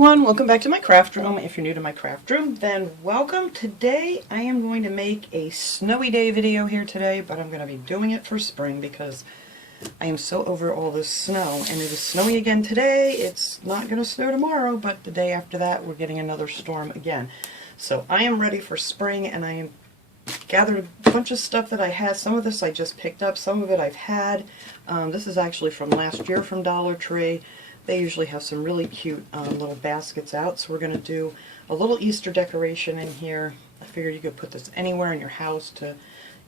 everyone, welcome back to my craft room. If you're new to my craft room, then welcome. Today I am going to make a snowy day video here today, but I'm going to be doing it for spring because I am so over all this snow. And it is snowy again today. It's not going to snow tomorrow, but the day after that we're getting another storm again. So I am ready for spring, and I am gathered a bunch of stuff that I had. Some of this I just picked up, some of it I've had. This is actually from last year from Dollar Tree. They usually have some really cute little baskets out, so we're going to do a little Easter decoration in here. I figured you could put this anywhere in your house to,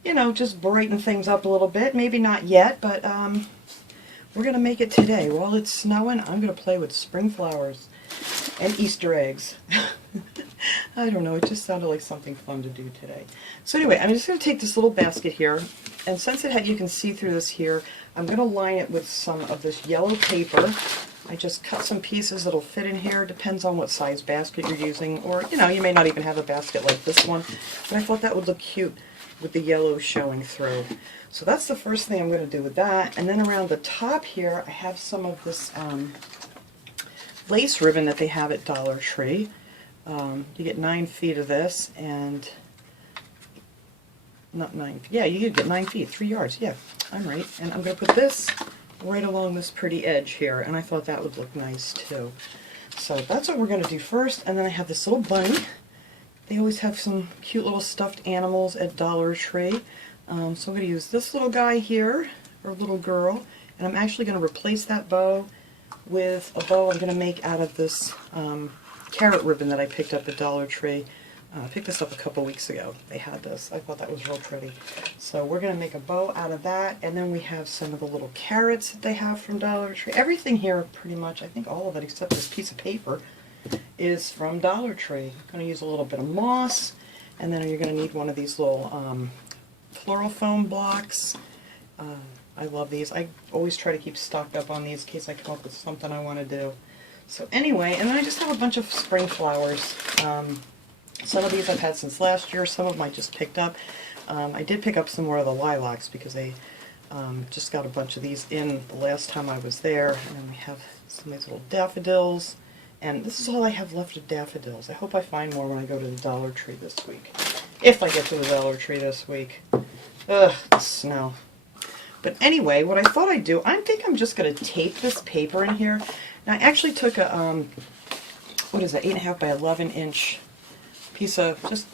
you know, just brighten things up a little bit. Maybe not yet, but we're going to make it today. While it's snowing, I'm going to play with spring flowers and Easter eggs. I don't know, it just sounded like something fun to do today. So anyway, I'm just going to take this little basket here, and since you can see through this here, I'm going to line it with some of this yellow paper. I just cut some pieces that'll fit in here. Depends on what size basket you're using, or you know, you may not even have a basket like this one, but I thought that would look cute with the yellow showing through. So that's the first thing I'm going to do with that. And then around the top here, I have some of this lace ribbon that they have at Dollar Tree. You get 9 feet of this, and not 9, yeah, you get 9 feet, 3 yards, yeah, I'm right. And I'm going to put this right along this pretty edge here, and I thought that would look nice too. So that's what we're going to do first. And then I have this little bunny. They always have some cute little stuffed animals at Dollar Tree. So I'm going to use this little guy here, or little girl, and I'm actually going to replace that bow with a bow I'm going to make out of this carrot ribbon that I picked up at Dollar Tree. I picked this up a couple weeks ago. They had this. I thought that was real pretty. So we're going to make a bow out of that, and then we have some of the little carrots that they have from Dollar Tree. Everything here, pretty much, I think all of it except this piece of paper, is from Dollar Tree. I'm going to use a little bit of moss, and then you're going to need one of these little floral foam blocks. I love these. I always try to keep stocked up on these in case I come up with something I want to do. So anyway, and then I just have a bunch of spring flowers. Some of these I've had since last year, some of them I just picked up. I did pick up some more of the lilacs because they just got a bunch of these in the last time I was there. And then we have some of these little daffodils. And this is all I have left of daffodils. I hope I find more when I go to the Dollar Tree this week. If I get to the Dollar Tree this week. Ugh, the snow. But anyway, what I thought I'd do, I think I'm just going to tape this paper in here. Now I actually took a, what is that, 8.5 by 11 inch piece of just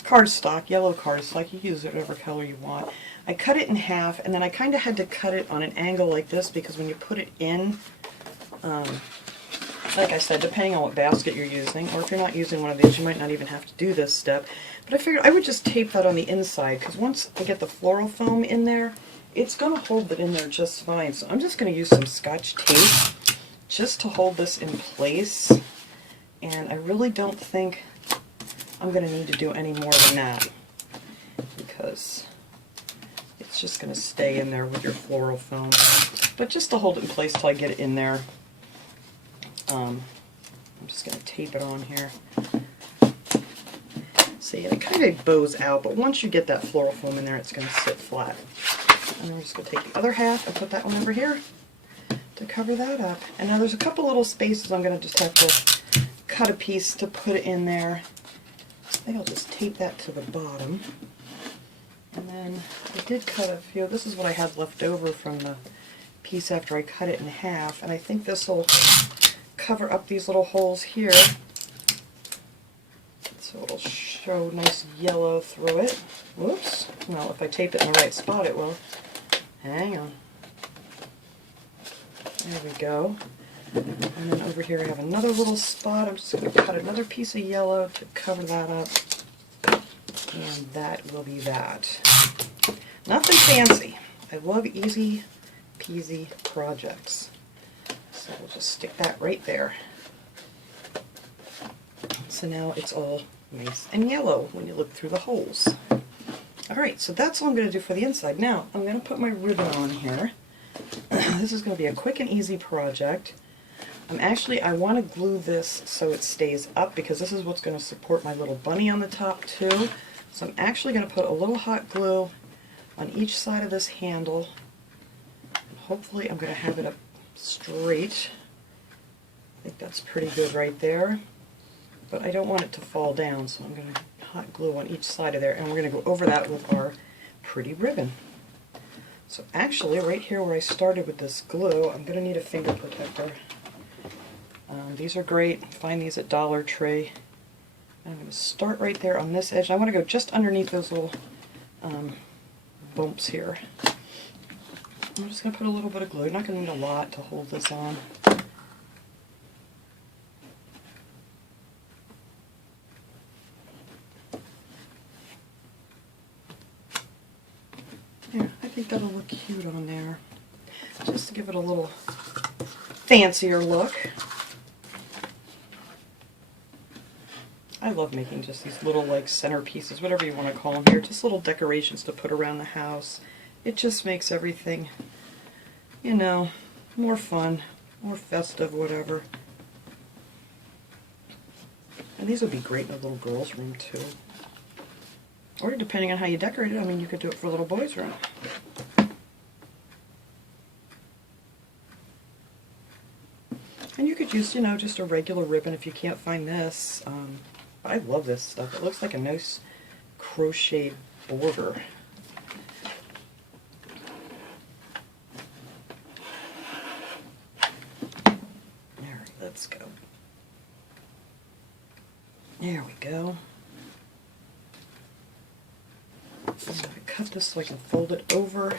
cardstock, yellow cardstock. You use it whatever color you want. I cut it in half, and then I kind of had to cut it on an angle like this because when you put it in, like I said, depending on what basket you're using, or if you're not using one of these, you might not even have to do this step. But I figured I would just tape that on the inside because once I get the floral foam in there, it's going to hold it in there just fine. So I'm just going to use some Scotch tape just to hold this in place. And I really don't think I'm going to need to do any more than that because it's just going to stay in there with your floral foam. But just to hold it in place till I get it in there, I'm just going to tape it on here. See, it kind of bows out, but once you get that floral foam in there, it's going to sit flat. And I'm just going to take the other half and put that one over here to cover that up. And now there's a couple little spaces I'm going to just have to cut a piece to put it in there. I think I'll just tape that to the bottom. And then I did cut a few. This is what I had left over from the piece after I cut it in half. And I think this will cover up these little holes here. So it'll show nice yellow through it. Whoops. Well, if I tape it in the right spot, it will. Hang on. There we go. And then over here I have another little spot. I'm just going to cut another piece of yellow to cover that up. And that will be that. Nothing fancy. I love easy peasy projects. So we'll just stick that right there. So now it's all nice and yellow when you look through the holes. Alright, so that's all I'm going to do for the inside. Now, I'm going to put my ribbon on here. This is going to be a quick and easy project. I want to glue this so it stays up because this is what's going to support my little bunny on the top too. So I'm actually going to put a little hot glue on each side of this handle. And hopefully I'm going to have it up straight. think that's pretty good right there. But I don't want it to fall down, so I'm going to hot glue on each side of there, and we're going to go over that with our pretty ribbon. So actually, right here where I started with this glue, I'm going to need a finger protector. These are great. Find these at Dollar Tree. I'm going to start right there on this edge. I want to go just underneath those little bumps here. I'm just going to put a little bit of glue. Not going to need a lot to hold this on. Yeah, I think that'll look cute on there. Just to give it a little fancier look. I love making just these little like centerpieces, whatever you want to call them here, just little decorations to put around the house. It just makes everything, you know, more fun, more festive, whatever. And these would be great in a little girl's room too. Or depending on how you decorate it, I mean, you could do it for a little boy's room. And you could use, you know, just a regular ribbon if you can't find this. I love this stuff. It looks like a nice crocheted border. Alright, let's go. There we go. I'm going to cut this so I can fold it over.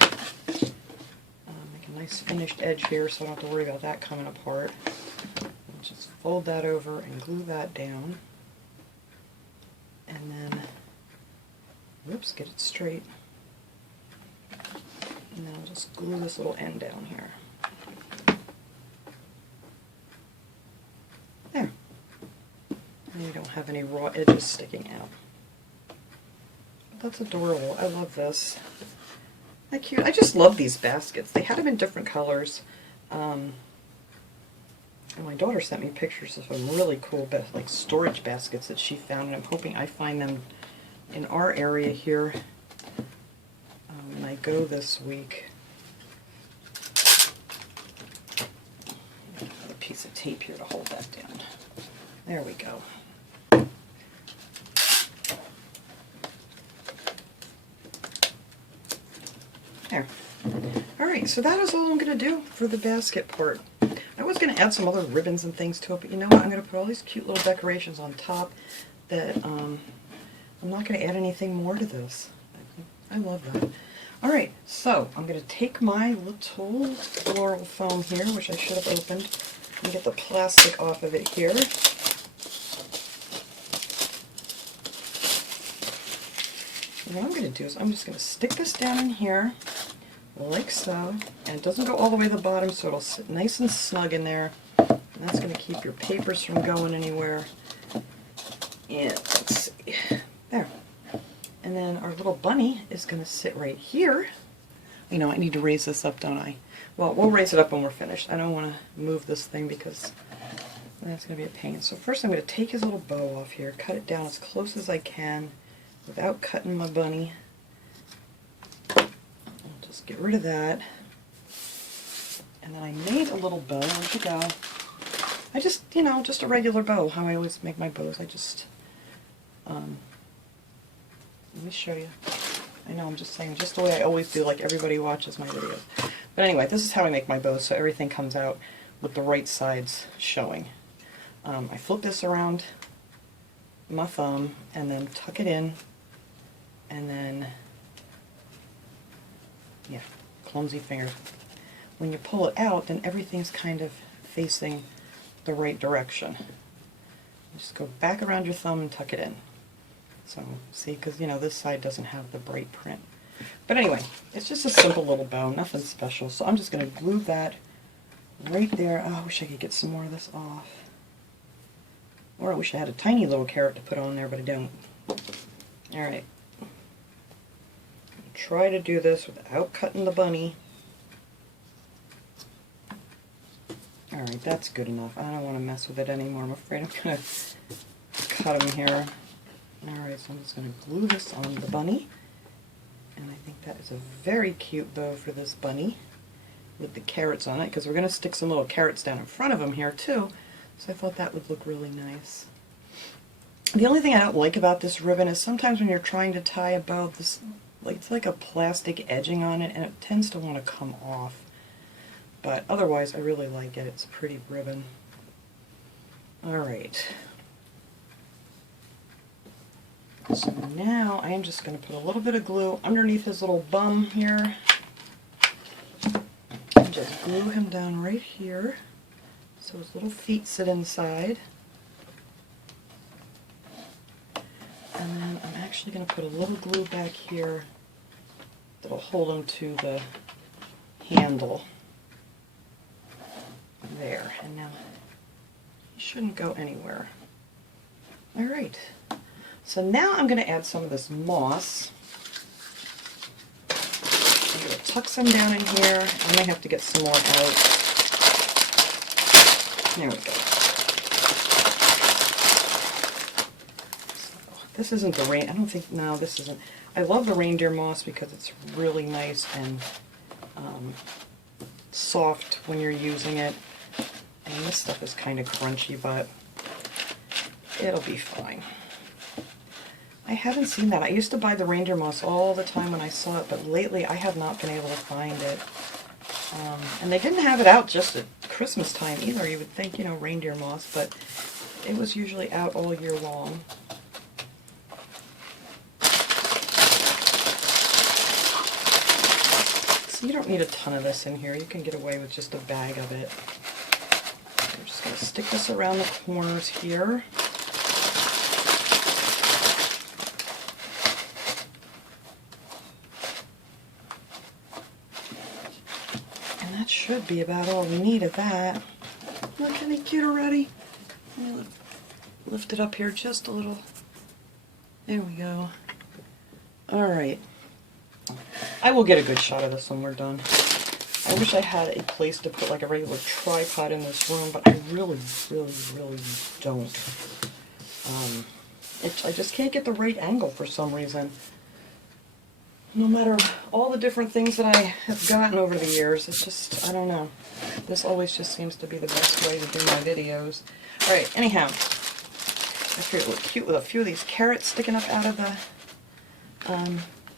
Make a nice finished edge here so I don't have to worry about that coming apart. Just fold that over and glue that down. And then, whoops, get it straight. And then I'll just glue this little end down here. There. And you don't have any raw edges sticking out. That's adorable. I love this. How cute. I just love these baskets. They had them in different colors. And my daughter sent me pictures of some really cool like storage baskets that she found, and I'm hoping I find them in our area here when I go this week. Another piece of tape here to hold that down. There we go. There. Alright, so that is all I'm going to do for the basket part. I was going to add some other ribbons and things to it, but you know what? I'm going to put all these cute little decorations on top that I'm not going to add anything more to this. I love that. Alright, so I'm going to take my little floral foam here, which I should have opened, and get the plastic off of it here. And what I'm going to do is I'm just going to stick this down in here, like so, and it doesn't go all the way to the bottom, so it'll sit nice and snug in there, and that's going to keep your papers from going anywhere. And let's see, there. And then our little bunny is going to sit right here. You know, I need to raise this up, don't I? Well, we'll raise it up when we're finished. I don't want to move this thing because that's going to be a pain. So first I'm going to take his little bow off here, cut it down as close as I can without cutting my bunny. Just get rid of that. And then I made a little bow. Where'd you go? I just, you know, just a regular bow, how I always make my bows. I just, let me show you. I know, I'm just saying, just the way I always do, like everybody watches my videos. But anyway, this is how I make my bows, so everything comes out with the right sides showing. I flip this around my thumb, and then tuck it in, and then, yeah, clumsy fingers. When you pull it out, then everything's kind of facing the right direction. Just go back around your thumb and tuck it in. So, see, because, you know, this side doesn't have the bright print. But anyway, it's just a simple little bow, nothing special. So I'm just going to glue that right there. Oh, I wish I could get some more of this off. Or I wish I had a tiny little carrot to put on there, but I don't. Alright. Try to do this without cutting the bunny. Alright, that's good enough. I don't want to mess with it anymore. I'm afraid I'm going to cut him here. Alright, so I'm just going to glue this on the bunny. And I think that is a very cute bow for this bunny with the carrots on it, because we're going to stick some little carrots down in front of him here too. So I thought that would look really nice. The only thing I don't like about this ribbon is sometimes when you're trying to tie a bow, this, like, it's like a plastic edging on it, and it tends to want to come off. But otherwise, I really like it. It's a pretty ribbon. Alright. So now I am just going to put a little bit of glue underneath his little bum here. And just glue him down right here so his little feet sit inside. And then I'm actually going to put a little glue back here that'll hold him to the handle. There. And now he shouldn't go anywhere. Alright. So now I'm going to add some of this moss. I'm going to tuck some down in here. I may have to get some more out. There we go. This isn't the I don't think, no, this isn't. I love the reindeer moss because it's really nice and soft when you're using it. And this stuff is kind of crunchy, but it'll be fine. I haven't seen that. I used to buy the reindeer moss all the time when I saw it, but lately I have not been able to find it. And they didn't have it out just at Christmas time either. You would think, you know, reindeer moss, but it was usually out all year long. So you don't need a ton of this in here. You can get away with just a bag of it. I'm just going to stick this around the corners here. And that should be about all we need of that. Look, isn't he cute already? Let me lift it up here just a little. There we go. Alright. I will get a good shot of this when we're done. I wish I had a place to put like a regular tripod in this room, but I really don't. I just can't get the right angle for some reason. No matter all the different things that I have gotten over the years, it's just, I don't know. This always just seems to be the best way to do my videos. Alright, anyhow, I figured it looked cute with a few of these carrots sticking up out of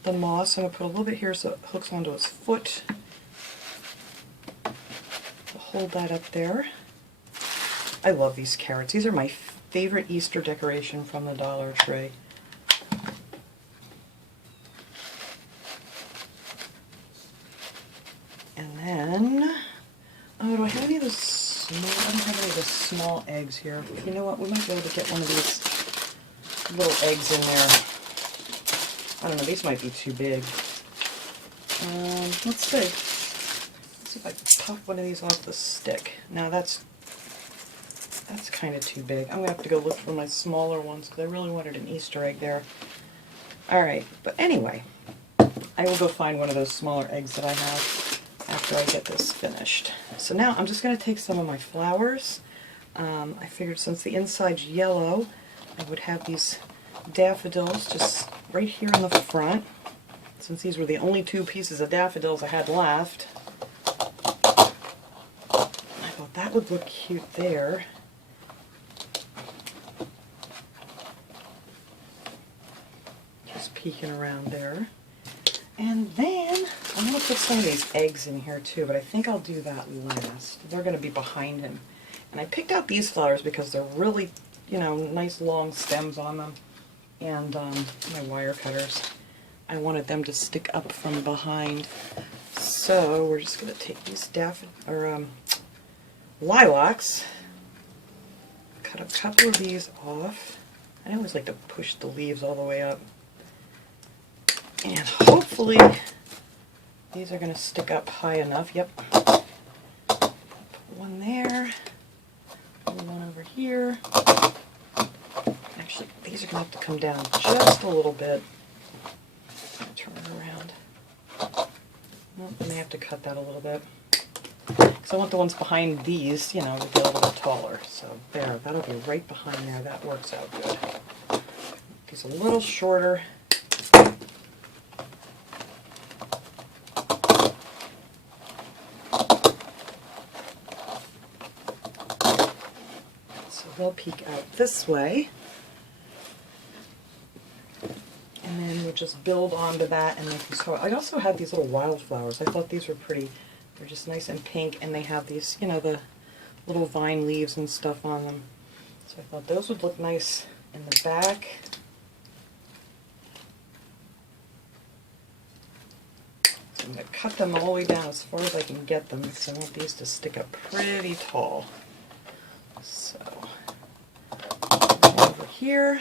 the moss. I'm going to put a little bit here so it hooks onto his foot. Hold that up there. I love these carrots. These are my favorite Easter decoration from the Dollar Tree. And then, oh, do I have any of those small, I don't have any of the small eggs here. You know what, we might be able to get one of these little eggs in there. I don't know, these might be too big. Let's see. Let's see if I can pop one of these off the stick. Now that's kind of too big. I'm going to have to go look for my smaller ones because I really wanted an Easter egg there. Alright, but anyway, I will go find one of those smaller eggs that I have after I get this finished. So now I'm just going to take some of my flowers. I figured since the inside's yellow, I would have these daffodils just right here in the front. Since these were the only two pieces of daffodils I had left, I thought that would look cute there. Just peeking around there. And then I'm going to put some of these eggs in here too, but I think I'll do that last. They're going to be behind him. And I picked out these flowers because they're really, you know, nice long stems on them. And my wire cutters, I wanted them to stick up from behind. So we're just going to take these lilacs, cut a couple of these off. I always like to push the leaves all the way up. And hopefully these are going to stick up high enough. Yep. Put one there, one over here. Actually, these are going to have to come down just a little bit. Turn it around. Well, I may have to cut that a little bit. Because I want the ones behind these, you know, to be a little bit taller. So there, that'll be right behind there. That works out good. These a little shorter. they'll peek out this way. And then we'll just build onto that and make these. I also had these little wildflowers. I thought these were pretty. They're just nice and pink, and they have these, you know, the little vine leaves and stuff on them. So I thought those would look nice in the back. So I'm going to cut them all the way down as far as I can get them because I want these to stick up pretty tall. So, one over here,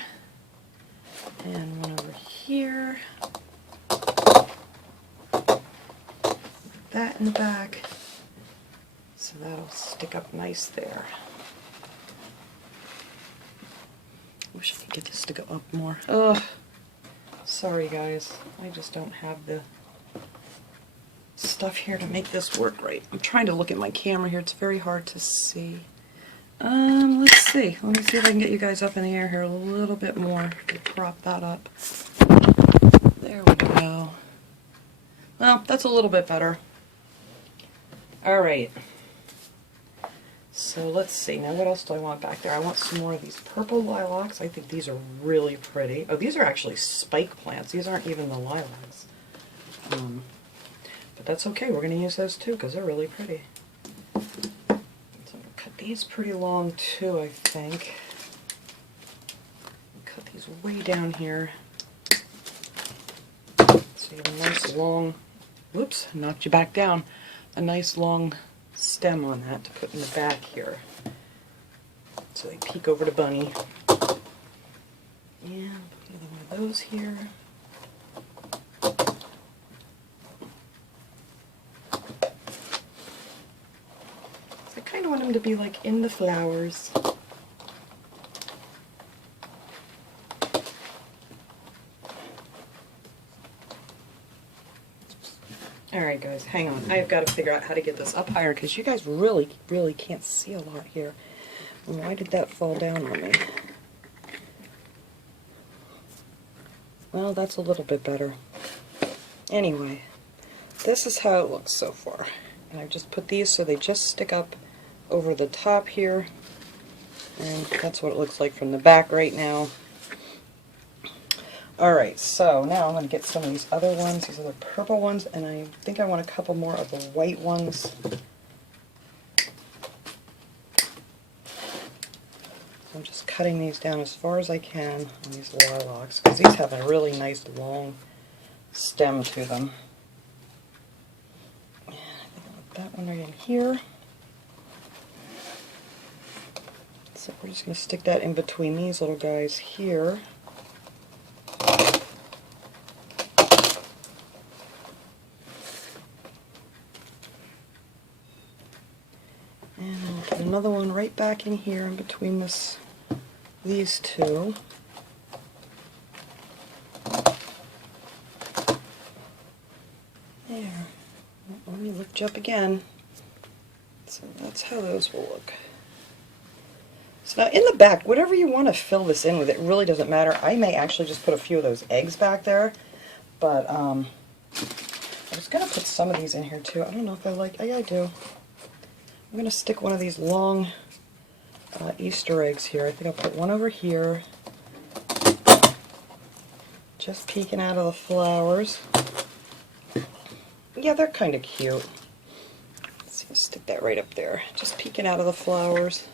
and one over here. That in the back. So that'll stick up nice there. Wish I could get this to go up more. Ugh. Sorry guys, I just don't have the stuff here to make this work right. I'm trying to look at my camera here, it's very hard to see. Let's see. Let me see if I can get you guys up in the air here a little bit more to prop that up. There we go. Well, that's a little bit better. Alright. So let's see. Now what else do I want back there? I want some more of these purple lilacs. I think these are really pretty. Oh, these are actually spike plants. These aren't even the lilacs. But that's okay. We're going to use those too because they're really pretty. So I'm going to cut these pretty long too, I think. Cut these way down here. So you have a nice long, whoops, knocked you back down. A nice long stem on that to put in the back here. So they peek over to Bunny. And put another one of those here. I kind of want them to be like in the flowers. Alright guys, hang on. I've got to figure out how to get this up higher because you guys really can't see a lot here. Why did that fall down on me? Well, that's a little bit better. Anyway, this is how it looks so far. And I've just put these so they just stick up over the top here. And that's what it looks like from the back right now. Alright, so now I'm going to get some of these other ones, these other purple ones, and I think I want a couple more of the white ones. So I'm just cutting these down as far as I can on these lilacs, because these have a really nice long stem to them. And I think I want that one right in here. So we're just going to stick that in between these little guys here. And I'll put another one right back in here in between these two. There. Let me lift you up again. So that's how those will look. So now in the back, whatever you want to fill this in with, it really doesn't matter. I may actually just put a few of those eggs back there, but I was going to put some of these in here too. I don't know if I like, yeah, I do. I'm going to stick one of these long Easter eggs here. I think I'll put one over here, just peeking out of the flowers. Yeah, they're kind of cute. Let's see, stick that right up there, just peeking out of the flowers.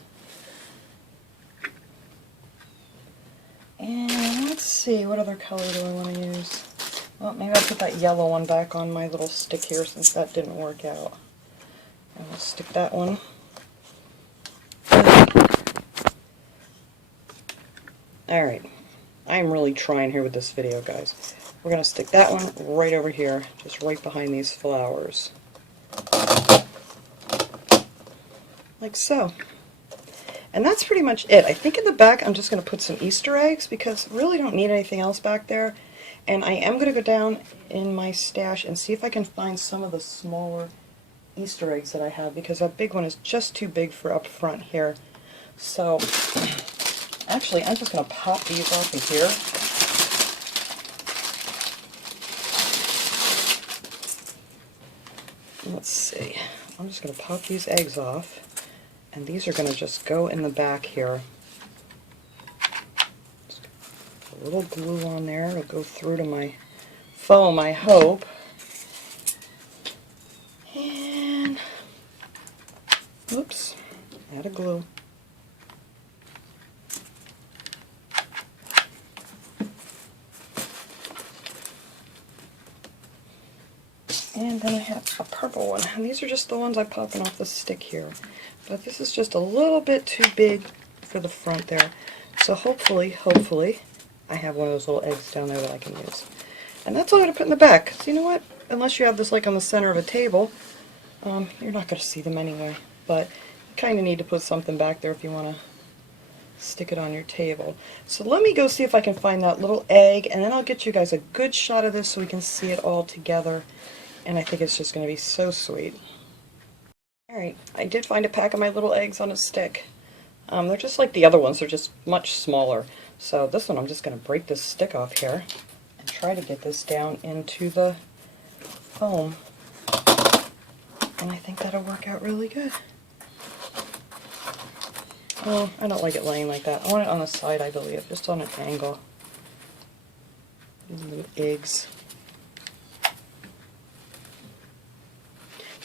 And let's see, what other color do I want to use? Well, maybe I'll put that yellow one back on my little stick here since that didn't work out. And we'll stick that one. Alright, I'm really trying here with this video, guys. We're going to stick that one right over here, just right behind these flowers. Like so. And that's pretty much it. I think in the back I'm just going to put some Easter eggs because I really don't need anything else back there. And I am going to go down in my stash and see if I can find some of the smaller Easter eggs that I have because that big one is just too big for up front here. So actually I'm just going to pop these off of here. Let's see. I'm just going to pop these eggs off. And these are going to just go in the back here. little glue on there. It'll go through to my foam, I hope. And, oops, add a glue. And then I have a purple one. And these are just the ones I'm popping off the stick here. But this is just a little bit too big for the front there. So hopefully, I have one of those little eggs down there that I can use. And that's all I'm going to put in the back. So you know what? Unless you have this like on the center of a table, you're not going to see them anyway. But you kind of need to put something back there if you want to stick it on your table. So let me go see if I can find that little egg, and then I'll get you guys a good shot of this so we can see it all together. And I think it's just going to be so sweet. Alright, I did find a pack of my little eggs on a stick. They're just like the other ones, they're just much smaller. So this one I'm just going to break this stick off here and try to get this down into the foam. And I think that'll work out really good. Oh, I don't like it laying like that. I want it on the side, I believe, just on an angle. These little eggs.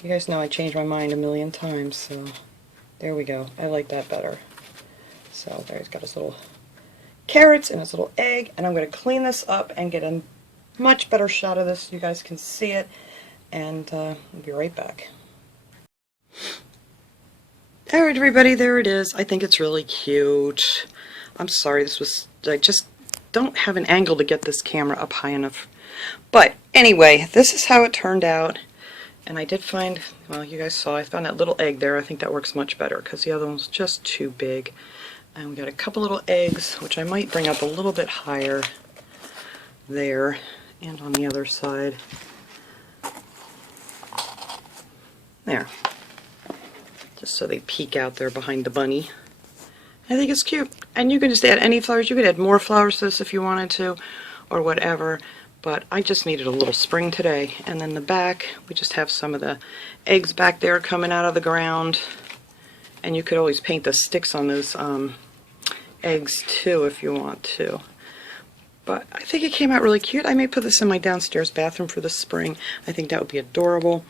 You guys know I change my mind a million times, so there we go. I like that better. So there, he's got his little carrots and his little egg, and I'm going to clean this up and get a much better shot of this so you guys can see it, and I'll be right back. Alright everybody, there it is. I think it's really cute. I'm sorry, I just don't have an angle to get this camera up high enough. But anyway, this is how it turned out. And I did find, well, you guys saw, I found that little egg there. I think that works much better because the other one's just too big. And we got a couple little eggs, which I might bring up a little bit higher there and on the other side. There. Just so they peek out there behind the bunny. I think it's cute. And you can just add any flowers. You could add more flowers to this if you wanted to, or whatever. But I just needed a little spring today. And then the back, we just have some of the eggs back there coming out of the ground. And you could always paint the sticks on those eggs too if you want to. But I think it came out really cute. I may put this in my downstairs bathroom for the spring. I think that would be adorable.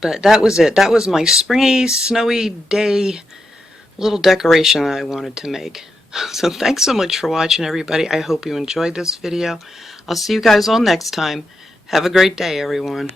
But that was it. That was my springy, snowy day little decoration that I wanted to make. So thanks so much for watching, everybody. I hope you enjoyed this video. I'll see you guys all next time. Have a great day, everyone.